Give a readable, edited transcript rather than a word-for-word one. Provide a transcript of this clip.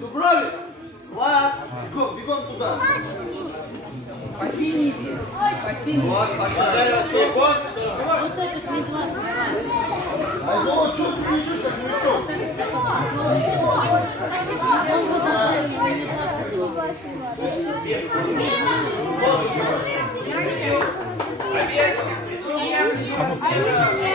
Дубровик! Влад! Бегом туда! По синей иди. По синей. Вот, вот этот не глаз. А его что ты пишешь, как мешок? Вот.